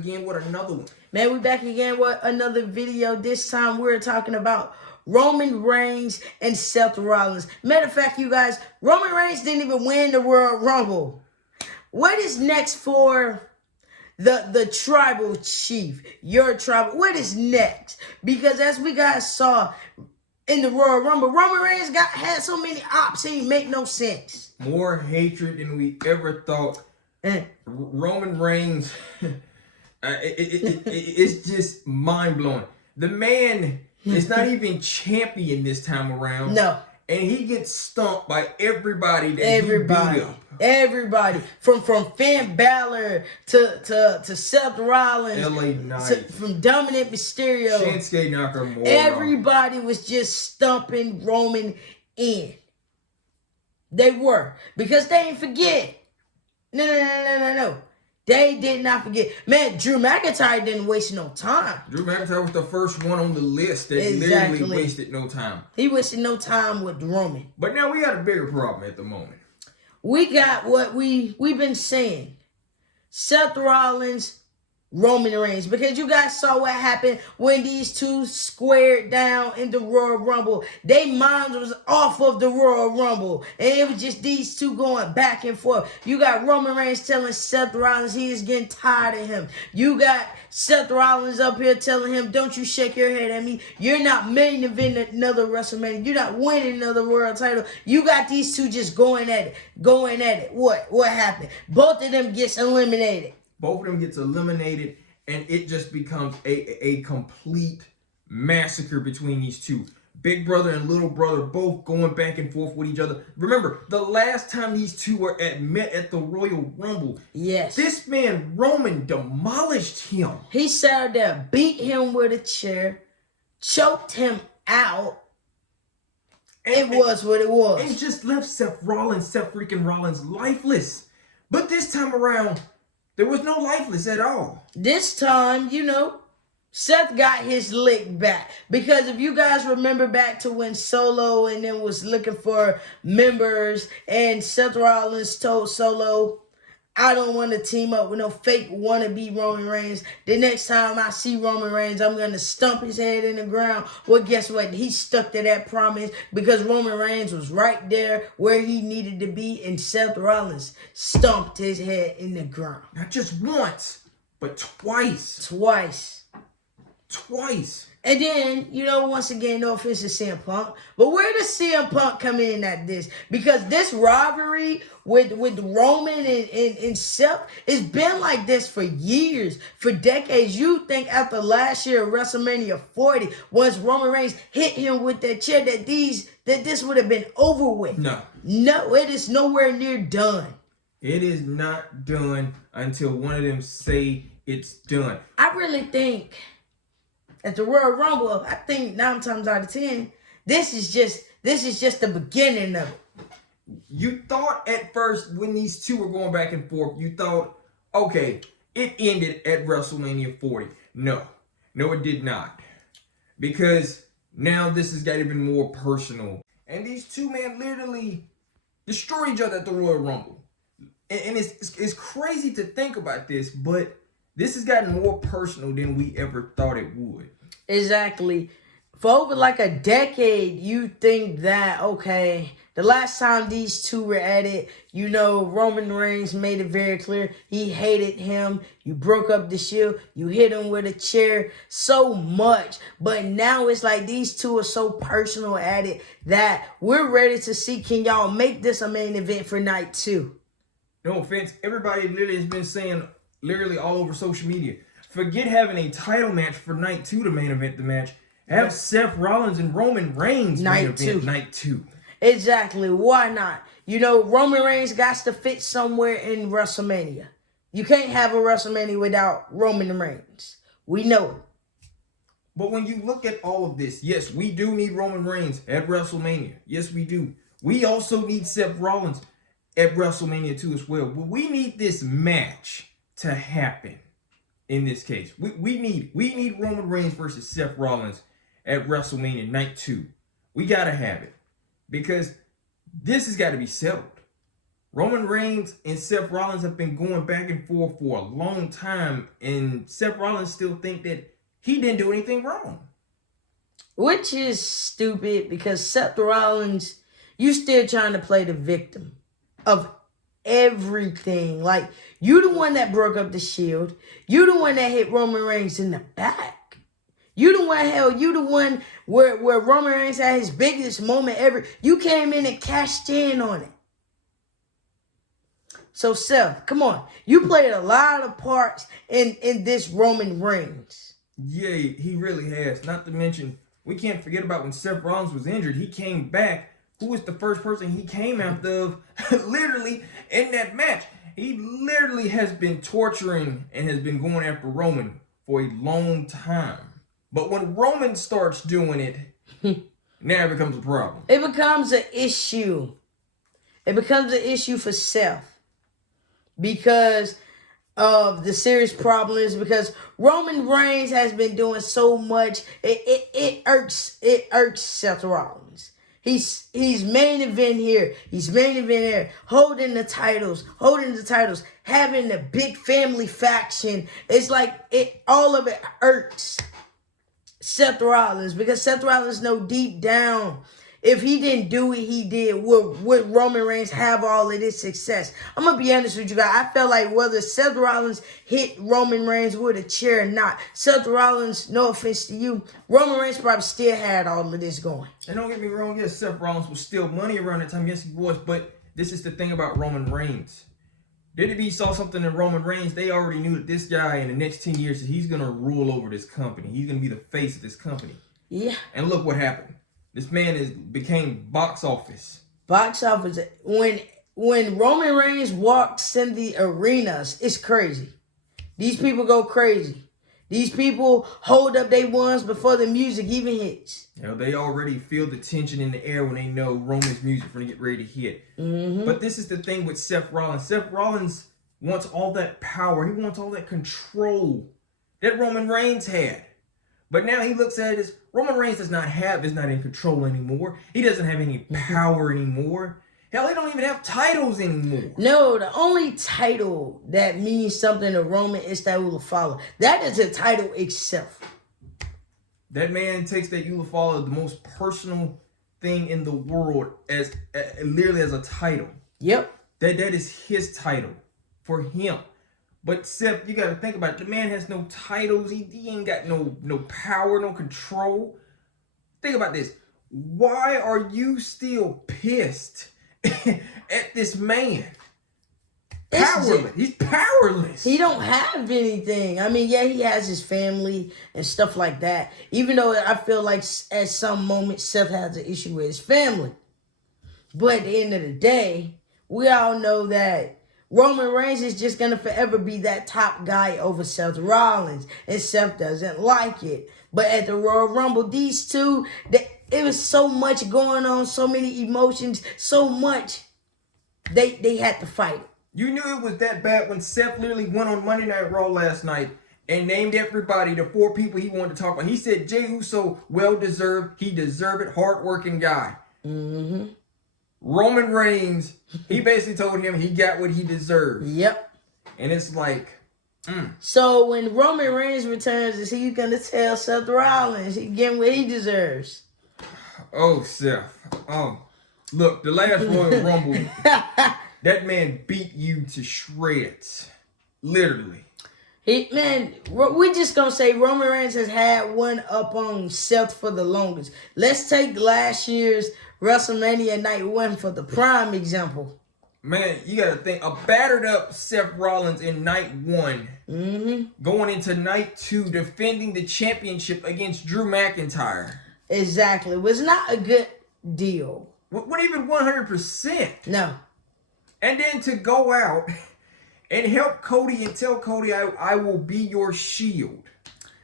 again with another one. Man, we back again with another video. This time we're talking about Roman Reigns and Seth Rollins. Matter of fact, you guys, Roman Reigns didn't even win the Royal Rumble. What is next for the tribal chief? Your tribal. What is next? Because as we guys saw in the Royal Rumble, Roman Reigns had so many options, make no sense. More hatred than we ever thought. Roman Reigns, it's just mind-blowing. The man is not even champion this time around. No. And he gets stumped by everybody that he beat up. Everybody. From Finn Balor to Seth Rollins. LA Knight. From Dominic Mysterio. Shinsuke Nakamura. Everybody was just stumping Roman in. They were. Because they didn't forget. No. They did not forget. Man, Drew McIntyre didn't waste no time. Drew McIntyre was the first one on the list that literally wasted no time. He wasted no time with Roman. But now we got a bigger problem at the moment. We got what we've been saying. Seth Rollins, Roman Reigns. Because you guys saw what happened when these two squared down in the Royal Rumble. Their minds was off of the Royal Rumble. And it was just these two going back and forth. You got Roman Reigns telling Seth Rollins he is getting tired of him. You got Seth Rollins up here telling him, don't you shake your head at me. You're not main eventing another WrestleMania. You're not winning another world title. You got these two just going at it. What happened? Both of them gets eliminated. Both of them gets eliminated, and it just becomes a complete massacre between these two. Big brother and little brother both going back and forth with each other. Remember, the last time these two were met at the Royal Rumble, yes, this man, Roman, demolished him. He sat there, beat him with a chair, choked him out. It was what it was. And just left Seth freaking Rollins lifeless. But this time around, there was no lifeless at all. This time, Seth got his lick back. Because if you guys remember back to when Solo and then was looking for members and Seth Rollins told Solo, I don't want to team up with no fake wannabe Roman Reigns. The next time I see Roman Reigns, I'm going to stump his head in the ground. Well, guess what? He stuck to that promise because Roman Reigns was right there where he needed to be, and Seth Rollins stumped his head in the ground. Not just once, but twice. Twice. And then, once again, no offense to CM Punk, but where does CM Punk come in at this? Because this rivalry with Roman and Seth, it's been like this for years, for decades. You think after last year of WrestleMania 40, once Roman Reigns hit him with that chair, that this would have been over with. No, it is nowhere near done. It is not done until one of them say it's done. I really think at the Royal Rumble, I think 9 times out of 10, this is just the beginning of it. You thought at first when these two were going back and forth, you thought, okay, it ended at WrestleMania 40. No, it did not. Because now this has got even more personal. And these two men literally destroy each other at the Royal Rumble. And it's crazy to think about this, but this has gotten more personal than we ever thought it would. Exactly. For over like a decade, you think that, okay, the last time these two were at it, Roman Reigns made it very clear he hated him. You broke up the Shield. You hit him with a chair so much. But now it's like these two are so personal at it that we're ready to see, can y'all make this a main event for night 2? No offense. Everybody literally has been saying literally all over social media, forget having a title match for night 2 to main event the match. Have Seth Rollins and Roman Reigns main event night 2. Exactly. Why not? Roman Reigns got to fit somewhere in WrestleMania. You can't have a WrestleMania without Roman Reigns. We know it. But when you look at all of this, yes, we do need Roman Reigns at WrestleMania. Yes, we do. We also need Seth Rollins at WrestleMania 2 as well. But we need this match to happen in this case. We need Roman Reigns versus Seth Rollins at WrestleMania night 2. We got to have it because this has got to be settled. Roman Reigns and Seth Rollins have been going back and forth for a long time, and Seth Rollins still think that he didn't do anything wrong. Which is stupid because Seth Rollins, you still trying to play the victim of everything. Like, you the one that broke up the Shield. You the one that hit Roman Reigns in the back. You the one where Roman Reigns had his biggest moment ever. You came in and cashed in on it. So, Seth, come on. You played a lot of parts in this Roman Reigns. Yeah, he really has. Not to mention, we can't forget about when Seth Rollins was injured. He came back. Who was the first person he came after literally in that match? He literally has been torturing and has been going after Roman for a long time. But when Roman starts doing it, now it becomes a problem. It becomes an issue. It becomes an issue for Seth. Because of the serious problems, because Roman Reigns has been doing so much, it irks Seth Rollins. He's main event here, he's main event there, holding the titles, having the big family faction. It's like all of it irks Seth Rollins, because Seth Rollins know deep down, if he didn't do what he did, would Roman Reigns have all of this success? I'm going to be honest with you guys. I felt like whether Seth Rollins hit Roman Reigns with a chair or not, Seth Rollins, no offense to you, Roman Reigns probably still had all of this going. And don't get me wrong, yes, Seth Rollins was still money around that time. Yes, he was. But this is the thing about Roman Reigns. WWE saw something in Roman Reigns. They already knew that this guy in the next 10 years, he's going to rule over this company. He's going to be the face of this company. Yeah. And look what happened. This man became box office. Box office. When Roman Reigns walks in the arenas, it's crazy. These people go crazy. These people hold up their ones before the music even hits. You know, they already feel the tension in the air when they know Roman's music is going to get ready to hit. Mm-hmm. But this is the thing with Seth Rollins. Seth Rollins wants all that power. He wants all that control that Roman Reigns had. But now he looks at it as Roman Reigns is not in control anymore. He doesn't have any power anymore. Hell, he don't even have titles anymore. No, the only title that means something to Roman is that Ulafala. That is a title itself. That man takes that Ulafala, the most personal thing in the world, as literally as a title. Yep. That is his title for him. But Seth, you got to think about it. The man has no titles. He ain't got no power, no control. Think about this. Why are you still pissed at this man? Powerless. He's powerless. He don't have anything. I mean, yeah, he has his family and stuff like that. Even though I feel like at some moment Seth has an issue with his family. But at the end of the day, we all know that Roman Reigns is just going to forever be that top guy over Seth Rollins. And Seth doesn't like it. But at the Royal Rumble, these two, it was so much going on, so many emotions, so much. They had to fight. You knew it was that bad when Seth literally went on Monday Night Raw last night and named everybody, the 4 people he wanted to talk about. He said Jey Uso, well-deserved. He deserved it. Hard-working guy. Mm-hmm. Roman Reigns, he basically told him he got what he deserved. Yep. And it's like, So when Roman Reigns returns, is he going to tell Seth Rollins he getting what he deserves? Oh, Seth. Look, the last Royal Rumble, that man beat you to shreds. Literally. We're just going to say Roman Reigns has had one up on Seth for the longest. Let's take last year's WrestleMania Night 1 for the prime example. Man, you got to think, a battered up Seth Rollins in Night 1, going into Night 2, defending the championship against Drew McIntyre. Exactly. It was not a good deal. What even 100%? No. And then to go out and help Cody and tell Cody, I will be your shield.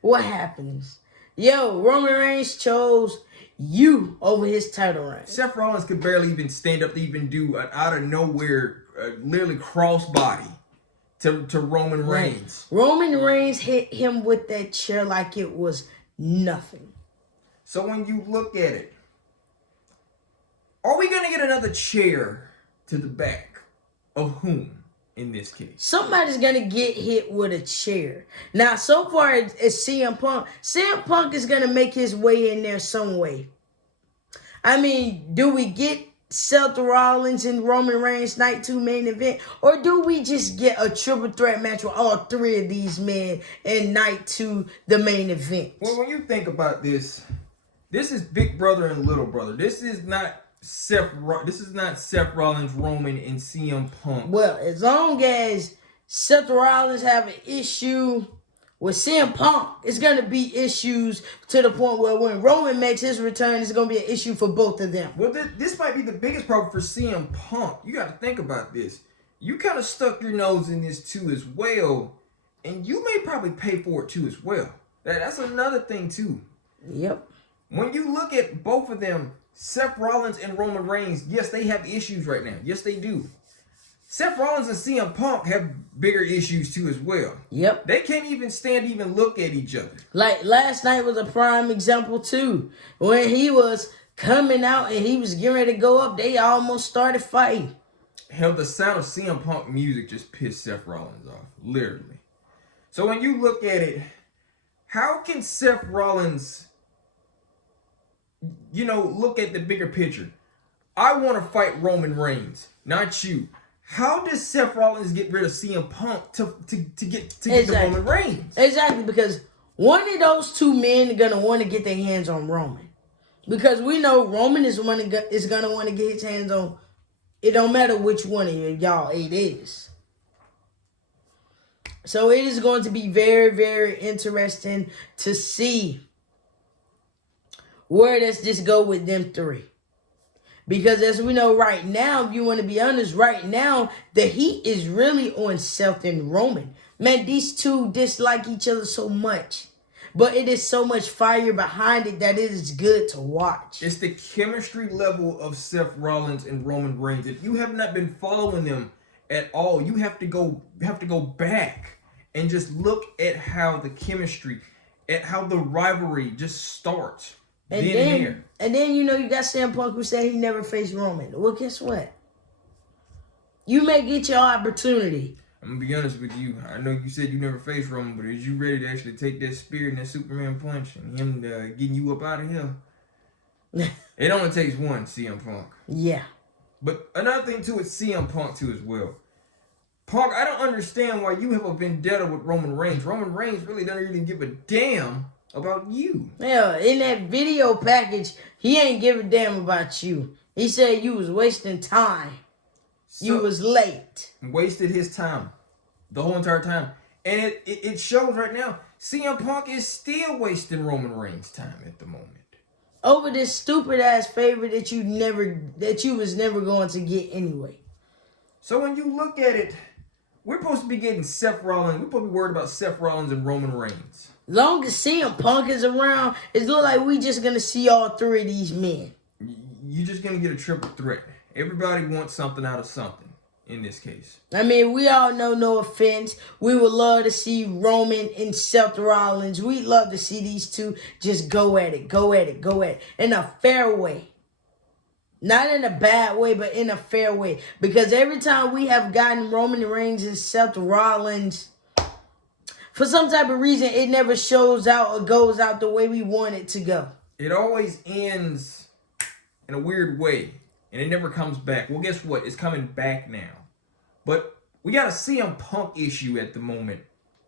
What happens? Roman Reigns chose you over his title reign. Seth Rollins could barely even stand up to even do an out of nowhere, literally crossbody to Roman Reigns. Roman Reigns hit him with that chair like it was nothing. So when you look at it, are we going to get another chair to the back? of whom in this case? Somebody's gonna get hit with a chair. Now, so far as CM Punk is gonna make his way in there some way. I mean, do we get Seth Rollins and Roman Reigns night 2 main event, or do we just get a triple threat match with all 3 of these men in night 2 the main event? Well, when you think about this is Big Brother and Little Brother. This is not Seth Rollins, Roman, and CM Punk. Well, as long as Seth Rollins have an issue with CM Punk, it's going to be issues to the point where when Roman makes his return, it's going to be an issue for both of them. Well, this might be the biggest problem for CM Punk. You got to think about this. You kind of stuck your nose in this too as well, and you may probably pay for it too as well. That's another thing too. Yep. When you look at both of them, Seth Rollins and Roman Reigns, yes, they have issues right now. Yes, they do. Seth Rollins and CM Punk have bigger issues too as well. Yep. They can't even look at each other. Like last night was a prime example too. When he was coming out and he was getting ready to go up, they almost started fighting. Hell, the sound of CM Punk music just pissed Seth Rollins off, literally. So when you look at it, how can Seth Rollins, look at the bigger picture? I want to fight Roman Reigns, not you. How does Seth Rollins get rid of CM Punk to get the Roman Reigns? Exactly, because one of those 2 men are going to want to get their hands on Roman. Because we know Roman is going to want to get his hands on, it don't matter which one of y'all it is. So it is going to be very, very interesting to see where does this go with them 3. Because as we know right now, if you want to be honest, right now, the heat is really on Seth and Roman. Man, these 2 dislike each other so much. But it is so much fire behind it that it is good to watch. It's the chemistry level of Seth Rollins and Roman Reigns. If you have not been following them at all, you have to go back and just look at how the chemistry, at how the rivalry just starts. And then you got CM Punk who said he never faced Roman. Well, guess what? You may get your opportunity. I'm going to be honest with you. I know you said you never faced Roman, but is you ready to actually take that spear and that Superman punch and him getting you up out of here? It only takes one, CM Punk. Yeah. But another thing, too, is CM Punk, too, as well. Punk, I don't understand why you have a vendetta with Roman Reigns. Roman Reigns really doesn't even give a damn about you. Yeah, in that video package, he ain't give a damn about you. He said you was wasting time. You was late. Wasted his time. The whole entire time. And it shows right now. CM Punk is still wasting Roman Reigns' time at the moment. Over this stupid ass favor that you was never going to get anyway. So when you look at it, we're supposed to be getting Seth Rollins. We're supposed to be worried about Seth Rollins and Roman Reigns. Long as CM Punk is around, it look like we just gonna see all 3 of these men. You're just gonna get a triple threat. Everybody wants something out of something in this case. I mean, we all know, no offense, we would love to see Roman and Seth Rollins. We'd love to see these 2 just go at it in a fair way. Not in a bad way, but in a fair way. Because every time we have gotten Roman Reigns and Seth Rollins, for some type of reason, it never shows out or goes out the way we want it to go. It always ends in a weird way, and it never comes back. Well, guess what? It's coming back now. But we got a CM Punk issue at the moment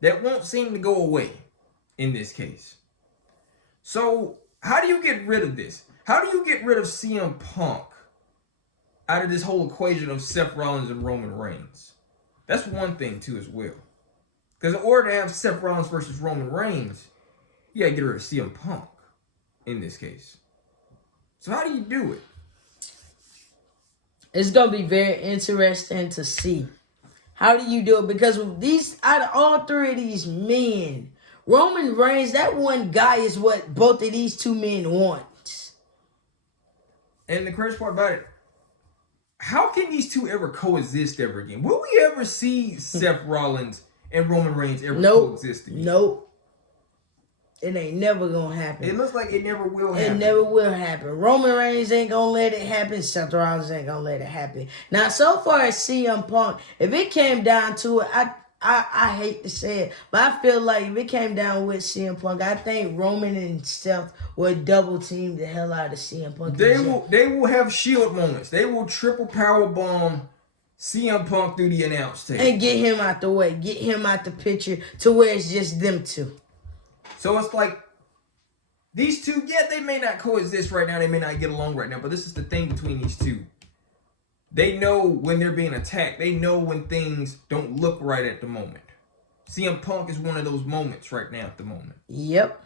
that won't seem to go away in this case. So, how do you get rid of this? How do you get rid of CM Punk out of this whole equation of Seth Rollins and Roman Reigns? That's one thing, too, as well. Because in order to have Seth Rollins versus Roman Reigns, you got to get rid of CM Punk in this case. So how do you do it? It's going to be very interesting to see. How do you do it? Because out of all 3 of these men, Roman Reigns, that one guy is what both of these 2 men want. And the crazy part about it, how can these 2 ever coexist ever again? Will we ever see Seth Rollins and Roman Reigns ever coexist again? Nope. It ain't never gonna happen. It looks like it never will happen. It never will happen. Roman Reigns ain't gonna let it happen. Seth Rollins ain't gonna let it happen. Now, so far as CM Punk, if it came down to it, I hate to say it, but I feel like if it came down with CM Punk, I think Roman and Seth would double team the hell out of CM Punk. They will have shield moments. They will triple power bomb CM Punk through the announce table. And get him out the way. Get him out the picture to where it's just them two. So it's like, these two, yeah, they may not coexist right now. They may not get along right now. But this is the thing between these two. They know when they're being attacked. They know when things don't look right at the moment. CM Punk is one of those moments right now at the moment. Yep.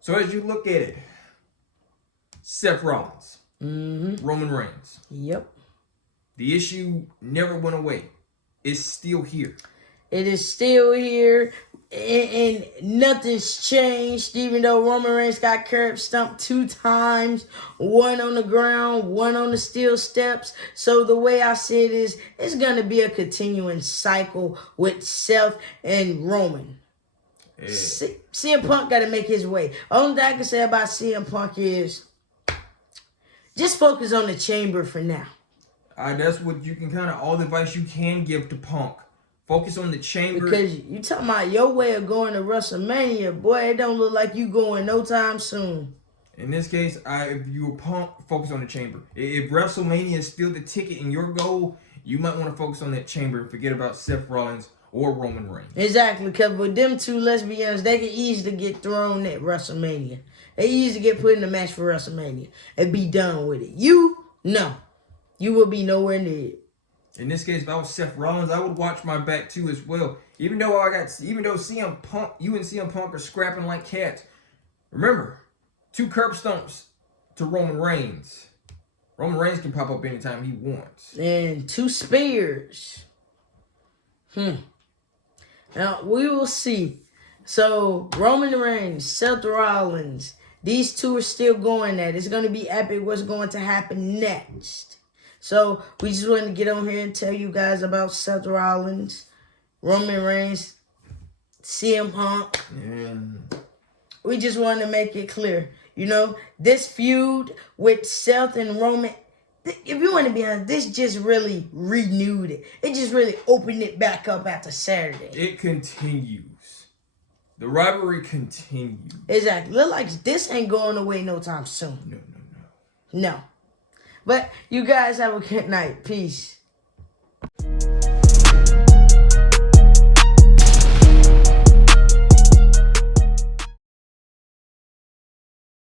So as you look at it, Seth Rollins, Roman Reigns. Yep. The issue never went away. It's still here. It is still here. And nothing's changed, even though Roman Reigns got curb stomped 2 times, one on the ground, one on the steel steps. So the way I see it is, it's going to be a continuing cycle with Seth and Roman. Yeah. CM Punk got to make his way. Only thing I can say about CM Punk is, just focus on the chamber for now. That's what you can all the advice you can give to Punk. Focus on the chamber. Because you talking about your way of going to WrestleMania, boy, it don't look like you going no time soon. In this case, if you're Punk, focus on the chamber. If WrestleMania is still the ticket and your goal, you might want to focus on that chamber and forget about Seth Rollins or Roman Reigns. Exactly, because with them two, let's be honest, they can easily get thrown at WrestleMania. They easily get put in the match for WrestleMania and be done with it. No. You will be nowhere near it. In this case, if I was Seth Rollins, I would watch my back too as well. Even though CM Punk, you and CM Punk are scrapping like cats. Remember, 2 curb stomps to Roman Reigns. Roman Reigns can pop up anytime he wants. And 2 spears. Now, we will see. So, Roman Reigns, Seth Rollins, these two are still going at it. It's going to be epic what's going to happen next. So, we just wanted to get on here and tell you guys about Seth Rollins, Roman Reigns, CM Punk. We just wanted to make it clear. You know, this feud with Seth and Roman, if you want to be honest, this just really renewed it. It just really opened it back up after Saturday. It continues. The rivalry continues. Exactly. Look like this ain't going away no time soon. No. But you guys have a good night. Peace.